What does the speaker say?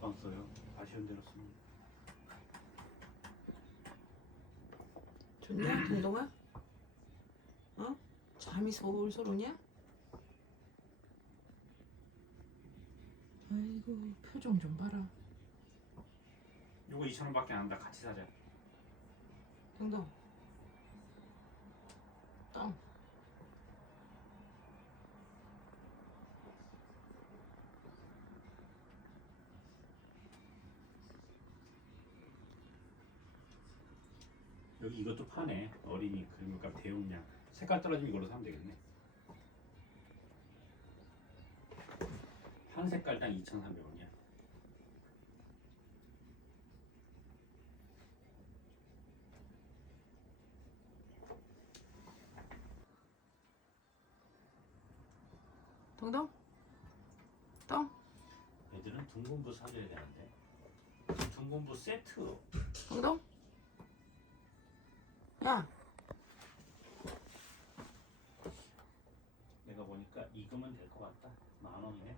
금방 써요. 아쉬운 대로 씁니다. 좋냐 동동아? 어? 잠이 솔솔 오냐? 아이고 표정 좀 봐라. 요거 2,000원밖에 안 한다. 같이 사자. 동동 땅 여기 이것도 파네. 어린이 그림값 대용량. 색깔 떨어지면 이걸로 사면 되겠네. 한 색깔당 2,300원이야. 동동 땅 애들은 둥근부 사줘야 되는데. 둥근부 세트. 동동 야 내가 보니까 익으면 될 것 같다. 10,000원이네.